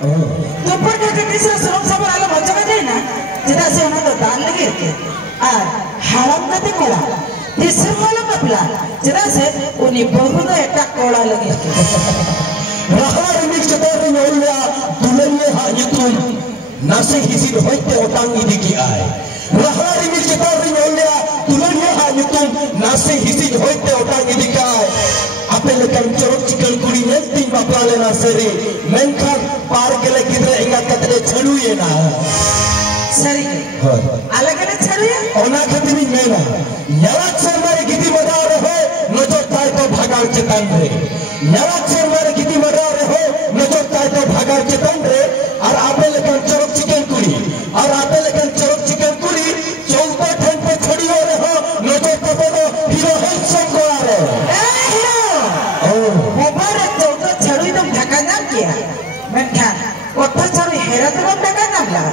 दोपहर के किसी सुरम सब आलो बच्चा का जाए ना जितना से उन्हें तो दान लगे के आर हालत का ते कोड़ा तीसरे वाला कपला जितना से उन्हें बहुत एक कोड़ा लगे के rahar ini cetar nyolia dulannya hanyutun nasi hisi hoite otang idiki ai rahar ini cetar nyolia dulannya hanyutun nasi hisi hoite otang idiki ai apel kan corok cikal kuri nenting bapla lena seri menkan par gele gidra ingat katale chaluye na seri alagane chaluye ona khatini mena nyalak sarmare gidi madar ho nojor tai to bhagar chetan re nyalak sarmare gidi madar ho nojor tai to bhagar chetan re ar apel kan corok cikal kuri ar apel kan corok cikal kuri चौथा ठन पे छड़ी हो रहे हो नजर तो बोलो हीरो हैंडसम को आ रहे मोबाइल चौथा छड़ी तुम ढका नाम किया मैं क्या चौथा छड़ी हेरा तो तुम ढका नाम ला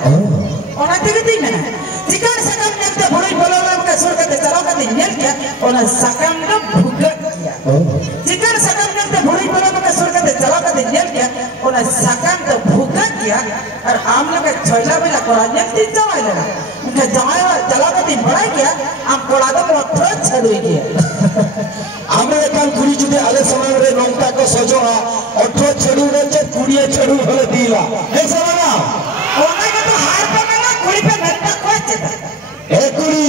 और आते कितनी में ना जिकर सकम ने तो बुरी बोलो ना उनका सुर का ते चलो का ते नेल किया और सकम ने भुगत किया जिकर सकम ने तो बुरी बोलो ना उनका सुर का ते चलो का ते नेल किया और सकम तो भुगत किया और आम लोग का छोला बिला कोरानिया तीन जवाई लगा उनका जवाई चलो का ते बड़ा किया आम कोड़ा तो मोटर छड़ुई किया American kuri jude ale saman re nongta ko sojoa otro chedu re che kuriye chedu hole dila ei samana ona ka to har pe na kuri pe netta koche kuri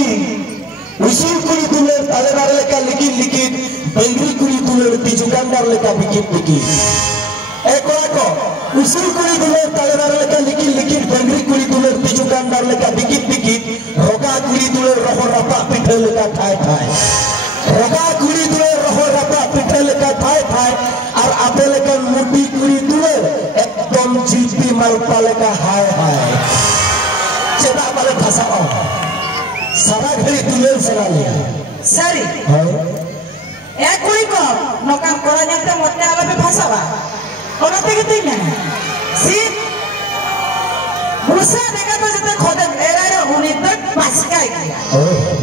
usul kuri dule tale bare leka likin bengri kuri dule ti jukandar leka bikin ko usul kuri dule tale bare leka likin bengri kuri dule ti jukandar leka bikin roga kuri dule roho rapa pithe leka thai roga kuri dule roho rapa pithe leka thai ar ape leka muti kuri dule ekdom jilpi malpa leka hai cheda bale bhasa sara ghari dule sara liya sari ek kuri ko nokan koranya te motte ala pe bhasa ba ona te kitui na si brusa nega to jete khodem erare uni tak paskai kiya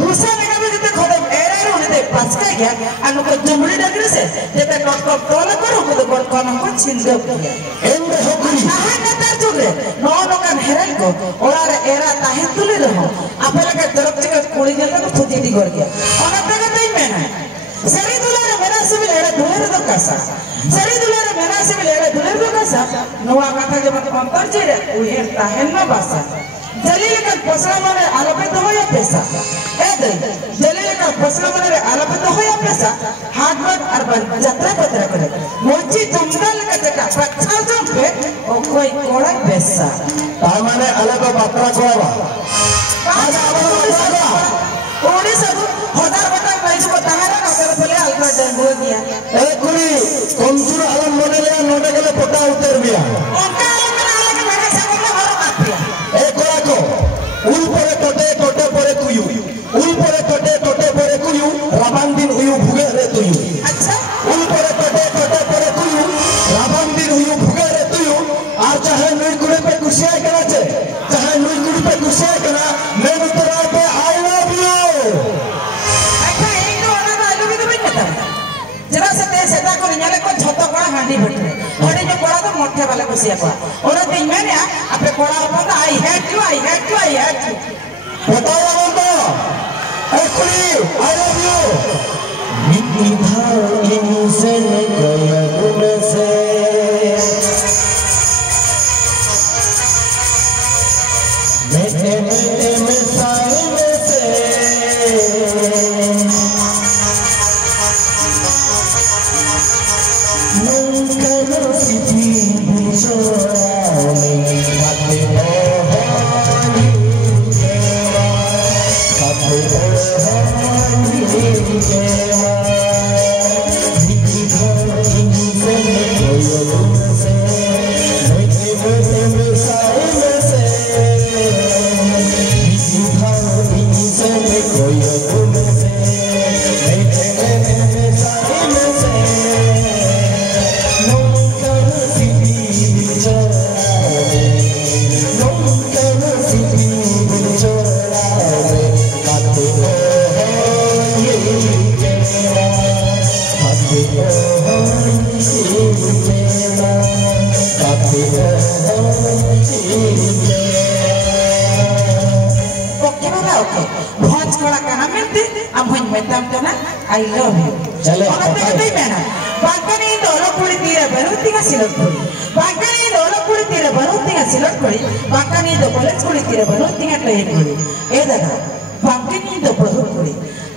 brusa nega to jete khodem erare uni tak paskai kiya anu ko jumri dagre se jete top tola karo ko kon kon ko chinjo kiya ende hokuri aha na tar jugre no kan herai ko orare era tahe tuli raho apela ka taraf chika koli jalla ko thutiti gor kiya ona te kitui mena sari dulare mera se bi lera dulare to kasa sari dulare mera se bi lera dulare to kasa noa kata je mat antar je uhe tahen na basa jalil ka pasra mane alape to hoya pesa jalil ka pasra mane alape to hoya pesa hard work arban jatra patra kore mochi tumdal ka jaka pacha jompe o koi koda pesa ta mane alape patra koba aja amar odisha हजार बटा price को तहारा का कर बोले ultra dengue किया kuri komjur alam model ya node gele pota uter biya उनका आलम आले के मेरे सामने हर बात किया kora ko ul pore tote pore kuyu ul pore tote pore kuyu rabang din uyu bhuge re tuyu अच्छा ul pore tote pore kuyu rabang din uyu bhuge re tuyu ar chahe nui kuri pe kusiya kara che chahe nui kuri pe kusiya kara main utara pe I love you अच्छा एक तो वाला आलू भी तो नहीं पता जरा से ते सेटा को नियाले को झोतो कोड़ा हांडी बैठे हांडी जो कोड़ा तो मोटे वाले को सिया कोड़ा और दिन में ना अपने कोड़ा पता आई हैड यू बताया बोलता kuri I love you मिट्टी भाव इनसे गया गुण से मेटे मिसाई में से नंकनो सिटी बुझोरानी बातें बोहानी देवा बातें बोहानी देवा मिट्टी भाव इनसे गया गुण से मेटे मिसाई में से मिट्टी भाव ओके भोज कोड़ा कना मिलते अब हुई मेतम कना आई लव यू चलो और तक नहीं मैंने बाकनी दोलो कुड़ी तीरे बरुती का सिलट कुड़ी बाकनी दोलो कुड़ी तीरे बरुती का सिलट कुड़ी बाकनी दो कॉलेज कुड़ी तीरे बरुती का ट्रेन कुड़ी ए दादा बाकनी दो बहु कुड़ी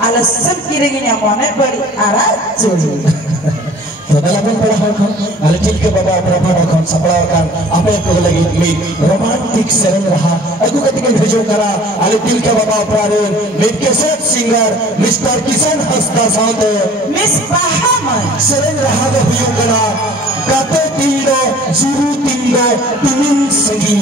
आलस्यम किरेगिnya मोने बड़ी आरा चोरी Dalam pengalaman alatil ke baba berapa kan sapalakan apa yang kau lagi mid romantic sering raha aku ketika video kara alatil ke baba prarin mid cassette singer Mr. Kisan Hasta saate Miss Bahaman sering raha ka video kara kate tindo zuru tindo tumin sangi